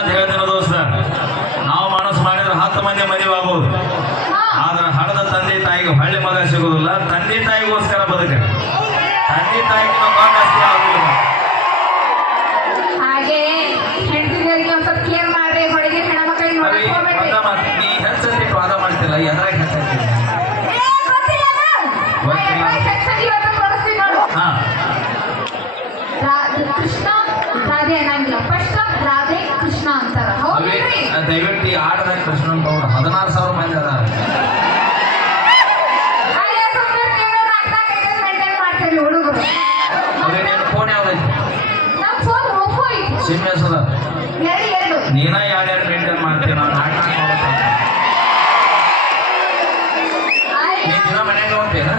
ಮಾತು ಹೇಳ್ತೇನೆ ದೋಸ್ತ, ನಾವು ಮನಸ್ಸು ಮಾಡಿದ್ರೆ 10 ಮಂದಿ ಮದುವೆ ಆಗ್ಬೋದು. ಆದ್ರೆ ಹಡದ ತಂದೆ ತಾಯಿಗೆ ಹೊಳ್ಳಿ ಮಗ ಸಿಗುದಿಲ್ಲ. ತಂದೆ ತಾಯಿಗೋಸ್ಕರ ಬದುಕ, ತಂದೆ ತಾಯಿಗೆ ಆಸ್ತಿ ಆಗುದಿಲ್ಲ. ಹಾಗೆ ಹೆಂಡತಿಯರಿಗೆ ಒಂದ್ ಸ್ವಲ್ಪ ಕೇರ್ ಮಾಡ್ರಿ. ಹೊರಗೆ ಹೆಣ್ಮಕ್ಳಿಗೆ ನೋಡಕ್ ಹೋಗ್ಬೇಡ್ರಿ. ನೀ ಹೆಚ್ಚಂತಿ ವಾದ ಮಾಡ್ತಿಲ್ಲ, ಎದ್ರಾಗ ಹೆಚ್ಚಂತಿ ಹಾ ಕೃಷ್ಣ ರಾಧೆ ಅನ್ನಂಗಿಲ್ಲ, ಫಸ್ಟ್ ರಾಧೆ ಕೃಷ್ಣ ಅಂತಾರ. ದಯವಿಟ್ಟು ಈ ಆಟದಾಗ ಕೃಷ್ಣ ಅಂತ 16,000 ಮಂದಿ ಅದಾರ. ಹುಡುಗರು ಅವೇ ನೀನು ಫೋನ್ ಯಾವ್ದೈತಿ? ನಮ್ಮ ಫೋನ್ ಒಪ್ಪೋ ಐತಿ. ಸಿಮ್ ಎಸದ ಎರಡು ನೀನ ಯಾರ್ಯಾರು ಮೇಂಟೈನ್ ಮಾಡ್ತೀವಿ. ನಾವು ನಾಟಕ ನೀ ದಿನ ಮನೆಯಾಗ ಹೋಗ್ತೇನ?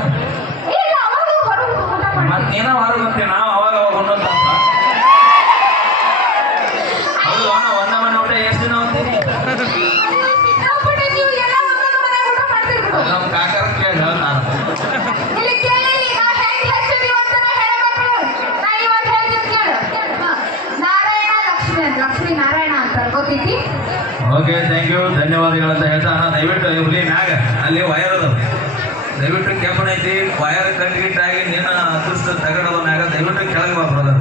ಇಲ್ಲ, ಅವಾಗ ಹೊರಗೆ ಊಟ ಮಾಡಿ. ಮತ್ತೆ ನೀನ ಹೊರಗೆ ಹೋಗ್ತೀವಿ, ನಾವು ಅವಾಗ ಒಂದೊಂದು ತಪ್ಪ. ಹೌದು, ನಾವು ಒಂದ ಮನೆ ಊಟ ಎಷ್ಟು ದಿನ ಹೋಗ್ತೀನಿ? ಸಿಕ್ಕಾಪಟ್ಟೆ ನೀವು ಎಲ್ಲ ಒಂದೊಂದು ಮನೆಯಾಗ ಊಟ ಮಾಡ್ತಿರ್ಬೋದು. ನಮ್ಮ ಕಾಕರ ಕೇಳಿ ಹೇಳ್ತಾರ. ಇಲ್ಲಿ ಕೇಳಿ, ನಾ ಹೆಂಗ್ ಹಚ್ಚಿದೀವಿ ಅಂತ ನಾ ಹೇಳ್ಬೇಕು. ನಾ ಇವಾಗ ಹೇಳ್ತೀನಿ ಕೇಳು. ನಾರಾಯಣ ಲಕ್ಷ್ಮಿ ಅಂತ, ಲಕ್ಷ್ಮೀ ನಾರಾಯಣ ಅಂತ ಗೊತ್ತೈತಿ? ಓಕೆ, ಥ್ಯಾಂಕ್ ಯು, ಧನ್ಯವಾದಗಳಂತ ಹೇಳ್ತಾ ದಯವಿಟ್ಟು ಹುಲಿ ಮ್ಯಾಗ ಅಲ್ಲಿ ವಯರ್ ಅದ, ದಯವಿಟ್ಟು ಕೆಂಪನ ಐತಿ, ವಯರ್ ಕಟ್ಗಿಟ್ಟಾಗಿ ನೀನು ಹತ್ತಿಸ್ತ ತಗಡದ ಮ್ಯಾಗ ದಯವಿಟ್ಟು ಕೆಳಗೆ ಬಾ ಬ್ರದರ್.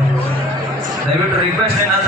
ದಯವಿಟ್ಟು ರಿಕ್ವೆಸ್ಟ್ ಏನಾದ್ರು